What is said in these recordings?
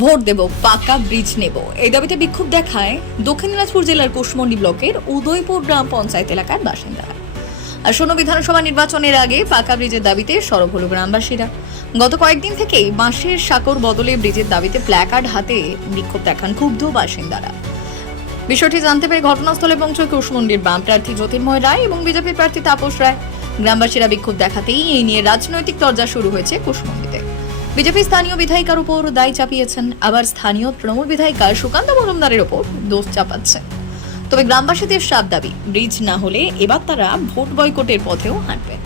Vote দেব, পাকা bridge নেব, এই দাবিতে বিক্ষোভ দেখায় দক্ষিণ দিনাজপুর জেলার কুশমন্ডি ব্লকের উদয়পুর গ্রাম পঞ্চায়েত এলাকার বাসিন্দারা। আসন্ন বিধানসভা নির্বাচনের আগে পাকা ব্রিজের দাবিতে সরব হল গ্রামবাসীরা। গত কয়েকদিন থেকেই বাঁশের সাঁকোর বদলে ব্রিজের দাবিতে প্ল্যাকার্ড হাতে বিক্ষোভ দেখান ক্ষুব্ধ বাসিন্দারা। বিষয়টি জানতে পেরে ঘটনাস্থলে পৌঁছয় কুশমন্ডির বাম প্রার্থী জ্যোতির্ময় রায় এবং বিজেপির প্রার্থী তাপস রায়। গ্রামবাসীরা বিক্ষোভ দেখাতেই এই নিয়ে রাজনৈতিক তরজা শুরু হয়েছে কুশমন্ডিতে। বিজেপি স্থানীয় বিধায়িকার উপর দায় চাপিয়েছেন, আবার স্থানীয় তৃণমূল বিধায়িকা সুকান্ত মজুমদারের উপর দোষ চাপাচ্ছেন। তবে গ্রামবাসীদের সাফ দাবি, ব্রিজ না হলে এবার তারা ভোট বয়কটের পথেও হাঁটবেন।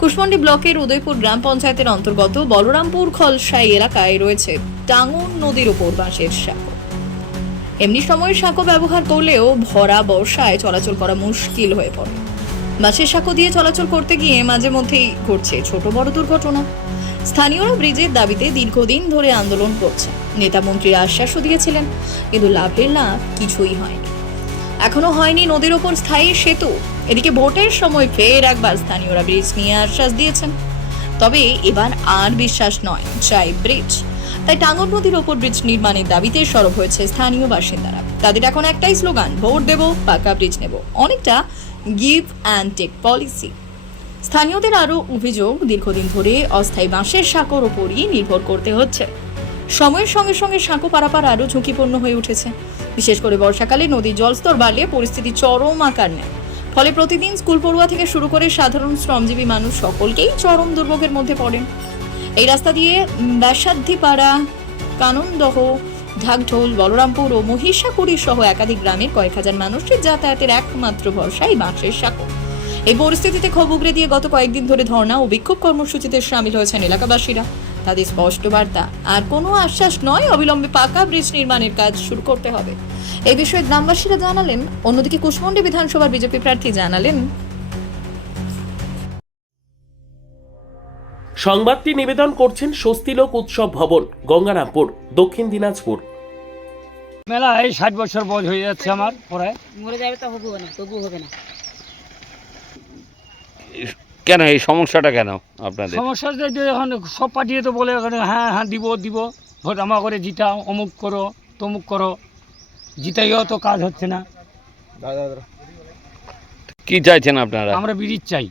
কুশমন্ডি ব্লকের উদয়পুর গ্রাম পঞ্চায়েতের অন্তর্গত বলরামপুর খলসাই এলাকায় রয়েছে টাঙ্গন নদীর উপর বাঁশের সাঁকো। এমনি সময় সাঁকো ব্যবহার করলেও ভরা বর্ষায় চলাচল করা মুশকিল হয়ে পড়ে। বাঁশের সাঁকো দিয়ে চলাচল করতে গিয়ে মাঝে মধ্যেই ঘটছে ছোট বড় দুর্ঘটনা। স্থানীয়রা ব্রিজের দাবিতে দীর্ঘদিন ধরে আন্দোলন করছে। নেতা মন্ত্রীরা আশ্বাসও দিয়েছিলেন, কিন্তু লাভের লাভ কিছুই হয়নি। এখনো হয়নি নদীর ওপর স্থায়ী সেতু। এদিকে ভোটের সময় ফের একবার স্থানীয়রা ব্রিজ নিয়ে আশ্বাস দিয়েছেন, তবে এবার আর বিশ্বাস নয়, চাই ব্রিজ। তাই টাঙ্গন নদীর ওপর ব্রিজ নির্মাণের দাবিতে সরব হয়েছে স্থানীয় বাসিন্দারা। তাদের এখন একটাই স্লোগান, ভোট দেব, পাকা ব্রিজ নেব, অনেকটা গিভ অ্যান্ড টেক পলিসি। স্থানীয়দের আরও অভিযোগ, দীর্ঘদিন ধরে অস্থায়ী বাঁশের সাঁকোর ওপরই নির্ভর করতে হচ্ছে। সময়ের সঙ্গে সঙ্গে সাঁকো পারাপার আরও ঝুঁকিপূর্ণ হয়ে উঠেছে। বিশেষ করে বর্ষাকালে নদীর জলস্তর বাড়লে পরিস্থিতি চরম আকার নেয়। ফলে প্রতিদিন স্কুল পড়ুয়া থেকে শুরু করে সাধারণ শ্রমজীবী মানুষ সকলকেই চরম দুর্ভোগের মধ্যে পড়েন। এই রাস্তা দিয়ে ব্যাসাদ্ধিপাড়া, কাননদহ, ঢাকঢোল, বলরামপুর ও মহিষাকুড়ি সহ একাধিক গ্রামের কয়েক হাজার মানুষের যাতায়াতের একমাত্র ভরসা এই বাঁশের সাঁকো। এই পরিস্থিতিতে ক্ষোভ উগরে দিয়ে গত কয়েকদিন ধরে ধর্ণা ও বিক্ষোভ কর্মসূচিতে সামিল হয়েছেন এলাকাবাসীরা। তাদের স্পষ্ট বার্তা, আর কোনো আশ্বাস নয়, অবিলম্বে পাকা ব্রিজ নির্মাণের কাজ শুরু করতে হবে। এই বিষয়ে গ্রামবাসীরা জানালেন। অন্যদিকে কুশমন্ডি বিধানসভার বিজেপি প্রার্থী জানালেন, সংবাদটি নিবেদন করছেন স্বস্তিলোক উৎসব ভবন, গঙ্গারামপুর, দক্ষিণ দিনাজপুর। মেলা এই 60 বছর বয়স হয়ে যাচ্ছে আমার, পরে মরে যাবে তো হবে না, তবু হবে না। কেন এই সমস্যাটা কেন আপনাদের? সমস্যা যে এখন সব পার্টিয়ে তো বলে হ্যাঁ হ্যাঁ দিব দিব, ভোট আমা করে জিতাও, অমুক করো তমুক করো, জিতাইও তো কাজ হচ্ছে না। কি চাইছেন আপনারা? আমরা ব্রিজ চাই।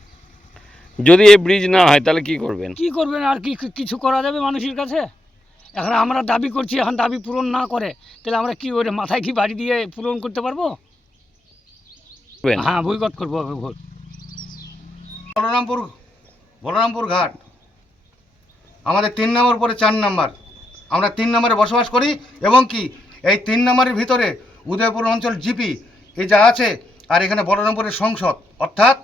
যদি এই ব্রিজ না হয় তাহলে কি করবেন? কি করবেন আর কি কিছু করা যাবে মানুষের কাছে? এখন আমরা দাবি করছি, এখন দাবি পূরণ না করে তাহলে আমরা কি ওরে মাথায় কি বাড়ি দিয়ে পূরণ করতে পারবো? হ্যাঁ, বয়কট করবো ভোট। বলরামপুর ঘাট আমাদের 3 নম্বর পরে 4 নম্বর, আমরা 3 নম্বরে বসবাস করি এবং কি এই 3 নম্বরের ভিতরে উদয়পুর অঞ্চল জিপি এই যা আছে, আর এখানে বলরামপুরের সংসদ, অর্থাৎ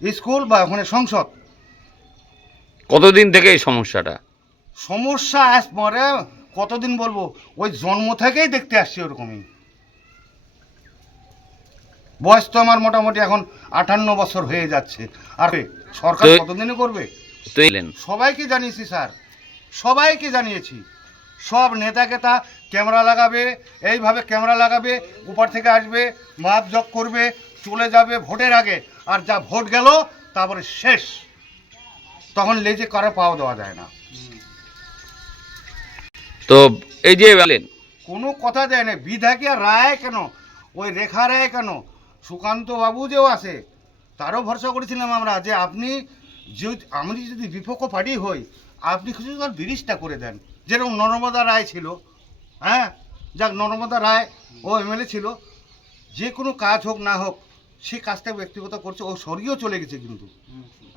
স্কুল বা ওখানে সংসদ। কতদিন থেকে এই সমস্যাটা? সমস্যা পরে কতদিন বলবো, ওই জন্ম থেকেই দেখতে আসছি ওরকমই। বয়স তো আমার মোটামুটি এখন 58 বছর হয়ে যাচ্ছে। আর সরকার কতদিনে করবে? সবাইকে জানিয়েছি স্যার, সবাইকে জানিয়েছি। সব নেতাকে তা ক্যামেরা লাগাবে, এইভাবে ক্যামেরা লাগাবে, উপর থেকে আসবে, মাপ জগ করবে, চলে যাবে ভোটের আগে। আর যা ভোট গেল তারপরে শেষ, তখন লেজে কারো পাওয়া দেওয়া যায় না। তো এই যে কোনো কথা দেয় না। বিধায়িকা রায় কেন, ওই রেখা রায় কেন, সুকান্ত বাবু যেও আছে, তারও ভরসা করেছিলাম আমরা যে আপনি আমি যদি বিপক্ষ পার্টি হই, আপনি কিছু ব্রিজটা করে দেন। যেরকম নর্মদা রায় ছিল, হ্যাঁ, যাক নর্মদা রায় ও এমএলএ ছিল, যে কোনো কাজ হোক না হোক সে কাজটা ব্যক্তিগত করছে। ও সরিয়েও চলে গেছে কিন্তু,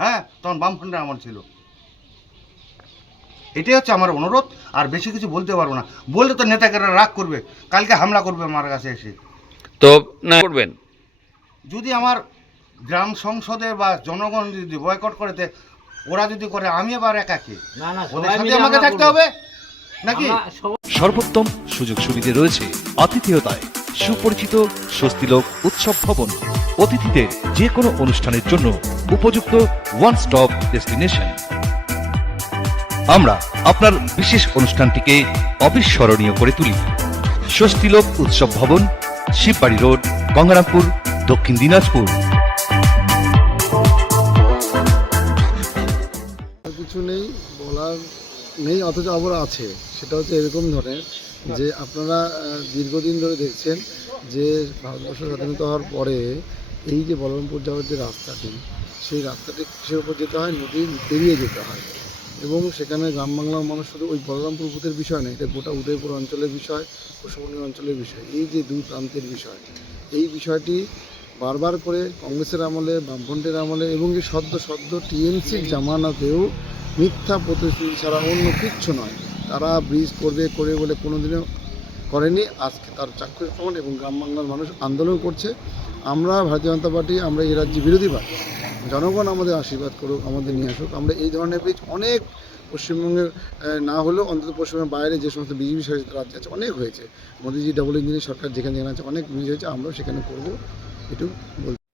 হ্যাঁ, তখন বামফ্রন্টের আমল ছিল। এটাই হচ্ছে আমার অনুরোধ, আর বেশি কিছু বলতে পারবো না। বললে তো নেতাকেরা রাগ করবে, কালকে হামলা করবে আমার কাছে এসে। তো না করবেন, যদি আমার গ্রাম সংসদে বা জনগণ যদি বয়কট করে, ওরা যদি করে, আমি আবার একাকে ওদের সাথে আমাকে থাকতে হবে নাকি? সর্বোত্তম সুযোগ সুবিধে রয়েছে আতিথেয়তায়। সুপরিচিত স্বস্তিলোক উৎসব ভবন, অতিথিদের যে কোনো অনুষ্ঠানের জন্য উপযুক্ত ওয়ান স্টপ ডেস্টিনেশন। আমরা আপনার বিশেষ অনুষ্ঠানটিকে অবিস্মরণীয় করে তুলি। স্বস্তিলোক উৎসব ভবন, শিববাড়ি রোড, গঙ্গারামপুর, দক্ষিণ দিনাজপুর। কিছু নেই বলার নেই, অথচ আবার আছে। সেটা হচ্ছে এরকম ধরনের যে আপনারা দীর্ঘদিন ধরে দেখছেন যে ভারতবর্ষ স্বাধীনতা হওয়ার পরে এই যে বলরামপুর যাওয়ার যে রাস্তাটি, সেই রাস্তাটি কিসের উপর যেতে হয়, নদী পেরিয়ে যেতে হয়। এবং সেখানে গ্রাম বাংলার মানুষ শুধু ওই বলরামপুর বুথের বিষয় নয়, এটা গোটা উদয়পুর অঞ্চলের বিষয়, কুশমন্ডি অঞ্চলের বিষয়। এই যে দুই প্রান্তের বিষয়, এই বিষয়টি বারবার করে কংগ্রেসের আমলে, বামফ্রন্টের আমলে এবং এই সদ্য টিএমসির জামানাতেও মিথ্যা প্রতিশ্রুতি ছাড়া অন্য কিচ্ছু নয়। তারা ব্রিজ করবে বলে কোনোদিনও করেনি। আজকে তার চাক্ষুষ প্রমাণ, এবং গ্রাম বাংলার মানুষ আন্দোলন করছে। আমরা ভারতীয় জনতা পার্টি, আমরা এই রাজ্যে বিরোধী পার্টি। জনগণ আমাদের আশীর্বাদ করুক, আমাদের নিয়ে আসুক। আমরা এই ধরনের ব্রিজ অনেক পশ্চিমবঙ্গের না হলেও অন্তত পশ্চিমবঙ্গের বাইরে যে সমস্ত বিজেপি শাসিত রাজ্য আছে অনেক হয়েছে। মোদিজি ডাবল ইঞ্জিনের সরকার যেখানে আছে অনেক ব্রিজ হয়েছে, আমরাও সেখানে করবো, এটুকু বলতে।